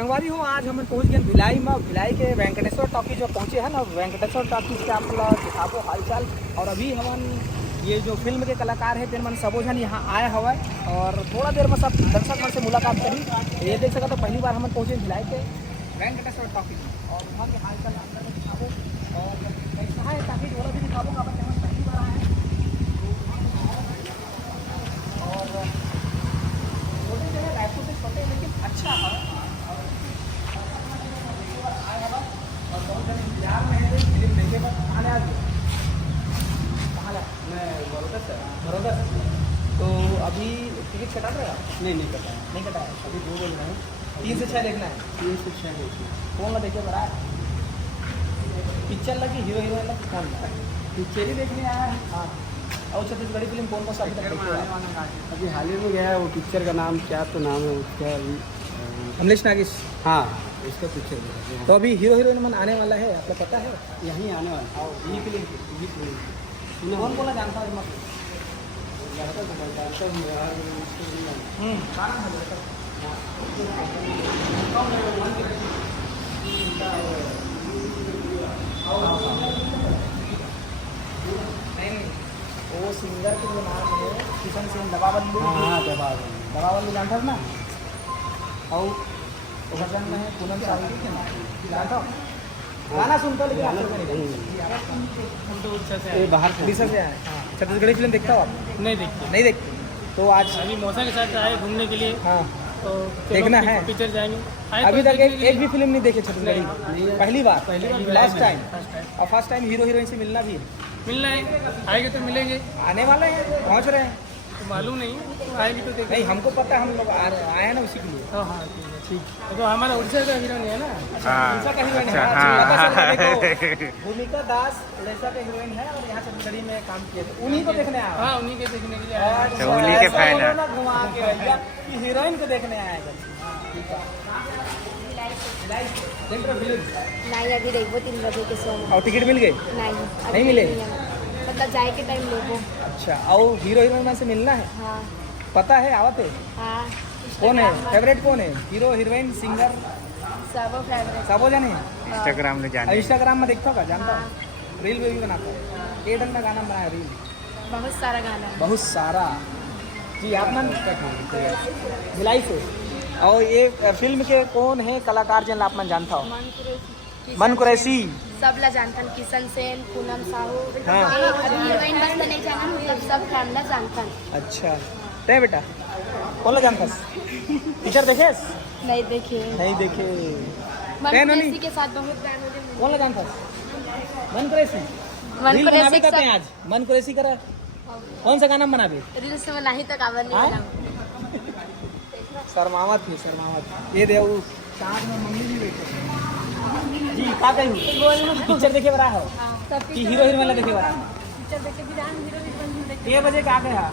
संगवारी हो, आज हम पहुंच गए भिलाई में। भिलाई के वेंकटेश्वर टॉकीज जो पहुंचे हैं ना, वेंकटेश्वर टॉकीज के आप लोग दिखाबो हालचाल। और अभी हम ये जो फिल्म के कलाकार है तेन मन सबो जन यहाँ आए हवा और थोड़ा देर में सब दर्शक मन से मुलाकात करी। ये देख सका तो पहली बार हम पहुँचे भिलाई के वेंकटेश्वर टॉकीज और वहाँ के हालचाल आप लोग दिखाबो और कैसा है टॉकीज वो भी दिखाबो का पहली बार आए हैं। और छोटे जो है रायपुर से छोटे लेकिन अच्छा है और बहुत जन इंतजार में है फिल्म देखे बस आने आ गए। कहाँ लगा? मैं बड़ौदा से। बड़ौदा से। तो अभी टिकट कटा रहेगा? नहीं कटा है। नहीं कटा है अभी 2 बोल रहे हैं। 3 से 6 देखना है। 3 से 6 देखना है। कौन ला देखे बड़ा पिक्चर लगी हीरो हीरोइन लगी कौन ला पिक्चर ही देखने आया है। हाँ और छत्तीसगढ़ी फिल्म कौन सा अभी तक देखे? अभी हाल ही में गया है वो पिक्चर का नाम क्या तो नाम है उसका अभी अमलेश नागेश। हाँ उसका पिक्चर है। तो अभी हीरो हीरोइन मन आने वाला है आपको पता है? यहीं आने वाला और ये फिल्म कौन कौन जानता है? वो सिंगर के जो नाम है किशन सिंह दबावल्लू। हाँ दबावल्लू जानता है ना? और भजन में है पूनम साहू जानता हो? गाना सुनता लेकिन आप लोग ये बाहर से उड़ीसा से आए। छत्तीसगढ़ी फिल्म देखता हो आप? नहीं देखते। तो आज अभी मौसा के साथ आए घूमने के लिए हाँ तो देखना है। पिक्चर जाएंगे। अभी तक एक भी फिल्म नहीं देखे छत्तीसगढ़ी? पहली बार लास्ट टाइम। और फर्स्ट टाइम हीरो हीरोइन से मिलना भी है। मिलना है, आएंगे तो मिलेंगे। आने वाले हैं, पहुंच रहे हैं। तो मालूम नहीं, आएंगे तो देखेंगे। नहीं हमको पता है, हम लोग आए हैं ना उसी के लिए। हाँ ठीक है। तो हमारा उड़ीसा का हीरो नहीं है ना? उड़ीसा का हीरोइन है। देखो भूमिका दास उड़ीसा का हीरोइन है और यहाँ छत्तीसगढ़ी में काम किए थे। उन्हीं को देखने आया। हाँ उन्हीं के देखने के लिए आए। अच्छा, उन्हीं के फैन है। ना घुमा के भैया कि हीरोइन को देखने आया है। देख रहे फिल्म? नहीं अभी देखो 3 बजे के शो में। और टिकट मिल गए? नहीं मिले? मतलब जाए के टाइम लोगों। अच्छा और हीरो हीरोइन में से मिलना है? हाँ पता है आवत है? हाँ कौन है फेवरेट? कौन है हीरो हीरोइन सिंगर? सब फेवरेट। सबो जने हैं। इंस्टाग्राम में और इंस्टाग्राम में देखता होगा जानता हाँ। हो? रील भी बनाता है। 1 ढंग का गाना बनाया रील बहुत सारा गाना है। बहुत सारा। जी आप मन भिलाई से। और ये फिल्म के कौन है कलाकार जिन आप मन जानता हो? मन कुरैशी। सब ला जानता किशन सेन पूनम साहू। हाँ। अभी हीरोइन बस तो नहीं जाना मतलब सब फैमिली जानता। अच्छा ते बेटा कौन ला जानता? पिक्चर देखे? नहीं देखे। नहीं देखे। मन के साथ बहुत गाने थे। कौन ला जानता? मन कुरैशी। मन रील कुरैशी बनावे करते हैं आज। मन कुरैशी करा कौन सा गाना बनावे? रील्स में नहीं तो काबर नहीं हाँ? बना। शर्मावत नहीं शर्मावत। ये देव साथ में मम्मी भी बैठे जी का कहीं पिक्चर देखे बड़ा हो कि हीरो हीरोइन वाला देखे बड़ा? के बजे का गया?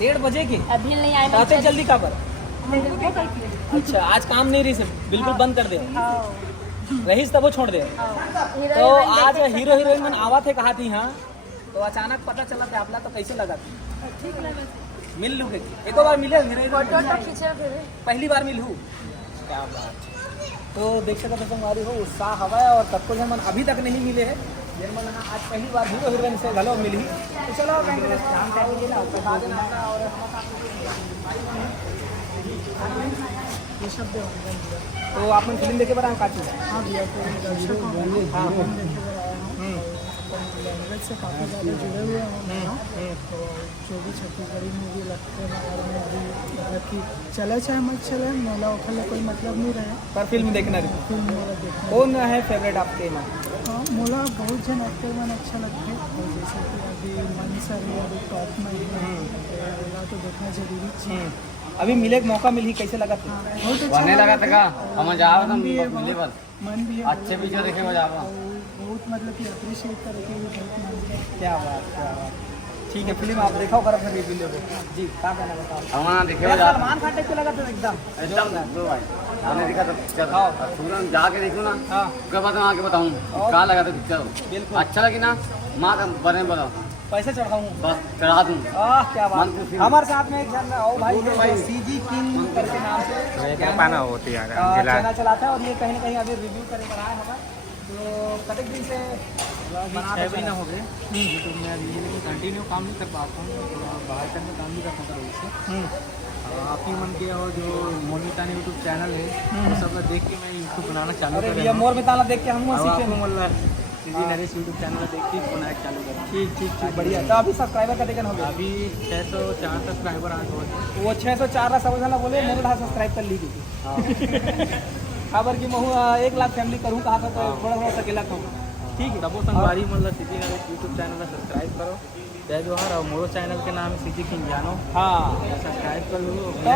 1:30 बजे के अभी नहीं आए। आते जल्दी का पर? अच्छा आज काम नहीं रही से बिल्कुल बंद कर दे रहीस तब वो छोड़ दे। तो आज हीरो हीरोइन मन आवा थे कहा थी। हाँ तो अचानक पता चला था आपला तो कैसे लगा था? ठीक लगा। मिल लू एक बार मिले हीरोइन? फोटो खींचे फिर पहली बार मिलूँ। क्या बात। तो देख सकते हो तुम्हारी हो उत्साह हवा है और तब को जन अभी तक नहीं मिले हैं जिन मन आज पहली बार हीरो हीरोइन से घलो मिली। तो चलो तो आप मन फिल्म देखे बड़ा काटी? हाँ लैंग्वेज से काफ़ी ज़्यादा जुड़े हुए हैं तो जो भी छत्तीसगढ़ी मूवी लगते हैं और में भी मतलब कि चले चाहे मत चले मेला उखले कोई मतलब नहीं रहे पर फिल्म देखना रही। फिल्म मोला देखना। कौन है फेवरेट आपके में? हाँ मोला बहुत जन एक्टर मन अच्छा लगते हैं और जैसे कि अभी मन सर है अभी टॉप में मोला तो देखना जरूरी चाहिए। अभी मिले का मौका मिली कैसे लगा था? बहुत अच्छा लगा था का हम जावा मन भी है अच्छे पिक्चर देखे हो जावा बहुत मतलब कि अप्रिशिएट करके भी बहुत मन है। क्या बात। ठीक है फिल्म आप देखो कर फिर रिव्यू लो जी। क्या कहना बताओ? हमारा देखे यार सलमान खान टाइप के लगा था एकदम। दो भाई मैंने देखा था पिक्चर। तुरंत जाके देखूँ ना हाँ उसके बाद मैं आके बताऊँ क्या लगा था पिक्चर। बिल्कुल अच्छा लगी ना माँ का बने बताओ पैसे चढ़ाऊँ? बस चढ़ा दूँ। क्या बात। मन खुशी। हमारे साथ में एक जन ओ भाई है सीजी किंग करके नाम से पाना होती है चैनल चलाता है और ये कहीं ना कहीं अभी रिव्यू करे बनाया है। तो कतक दिन से 6 महीना हो गए यूट्यूब में। अभी लेकिन कंटिन्यू काम नहीं कर पाता हूँ, बाहर करने काम नहीं कर पाता उससे। आप ही मन के और जो मोनिता ने यूट्यूब चैनल है वो सब देख के मैं यूट्यूब बनाना चालू अरे कर भैया मोर मिताला देख के हम सीखे। मतलब सीधी नरेश यूट्यूब चैनल देख के बनाना चालू करा। ठीक बढ़िया। तो अभी सब्सक्राइबर का देखन हो गया? अभी 604 सब्सक्राइबर आ गए। वो 604 सब जना बोले मेरे ढाल सब्सक्राइब कर ली थी। खबर की महू 1 लाख फैमिली करूँ कहा था तो थोड़ा सकेला था। ठीक है। तबो संगवारी मतलब सीधी नरेश यूट्यूब चैनल में सब्सक्राइब करो। जय जोहर। और मोरो चैनल के नाम है सीधी किंग जानो। हाँ सब्सक्राइब कर लो। तो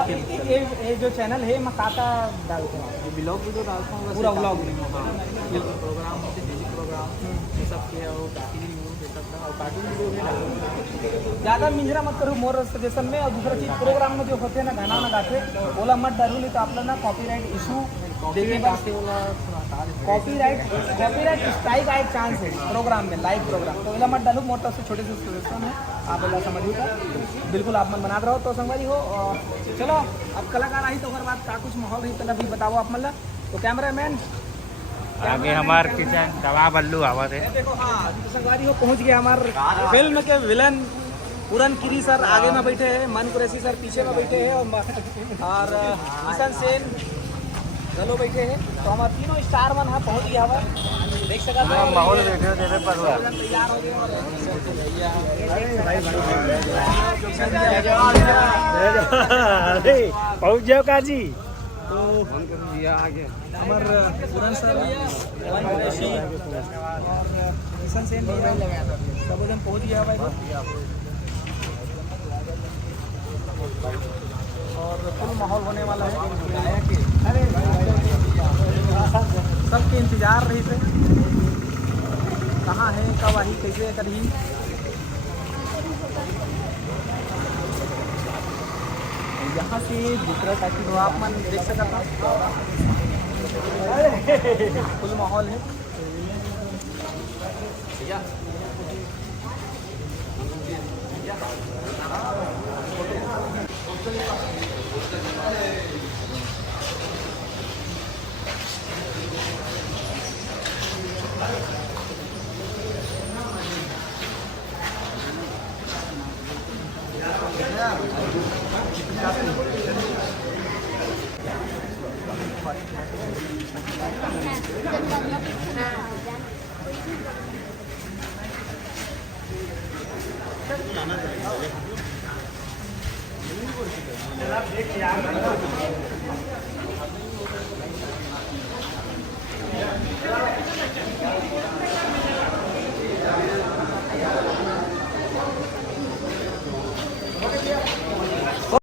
ये जो चैनल है मैं काका डालता हूँ, ब्लॉग वीडियो डालता हूँ पूरा व्लॉग। प्रोग्राम होते डेली प्रोग्राम ये सब के और कार्टून न्यूज़ ये सब और कार्टून वीडियो भी डालूंगा। ज़्यादा मिंजरा मत करो मोर सजेशन में। और दूसरा चीज़ प्रोग्राम में जो होते हैं ना गाना गाते बोला मत डरू नहीं तो आप लोग ना कॉपीराइट इशू कॉपीराइट स्ट्राइक आए चांस है प्रोग्राम में, लाइव प्रोग्राम। तो बोला मत डालू। मोटर से छोटे से सजेशन है आप बोला समझिएगा। बिल्कुल आप मन बना रहो तो संगवारी हो। और चलो अब कलाकार आई तो हर बात का कुछ माहौल रही तो अभी बताओ आप मतलब। तो कैमरा मैन आगे हमारे किचन दवा बल्लू आवाज है। देखो। हाँ तो संगवारी हो पहुँच गया हमारे फिल्म के विलन पूरन किरी सर आगे में बैठे हैं, मन कुरैशी सर पीछे में बैठे हैं और किशन सेन गलो बैठे हैं। तो हमारे तीनों स्टार मन है पहुँच गया हुआ देख सकते हैं। माहौल वीडियो देवे पर हुआ तैयार हो गए। पहुंच जाओ काजी। तो हमारे पूरन सर मन कुरैशी और किशन सेन सब जन पहुँच गया भाई और फुल माहौल होने वाला है। अरे सबके इंतजार रही थे कहाँ है कब आई कैसे करी। यहाँ से दूसरा साइकिल तो आप मन देख सकता फुल माहौल है।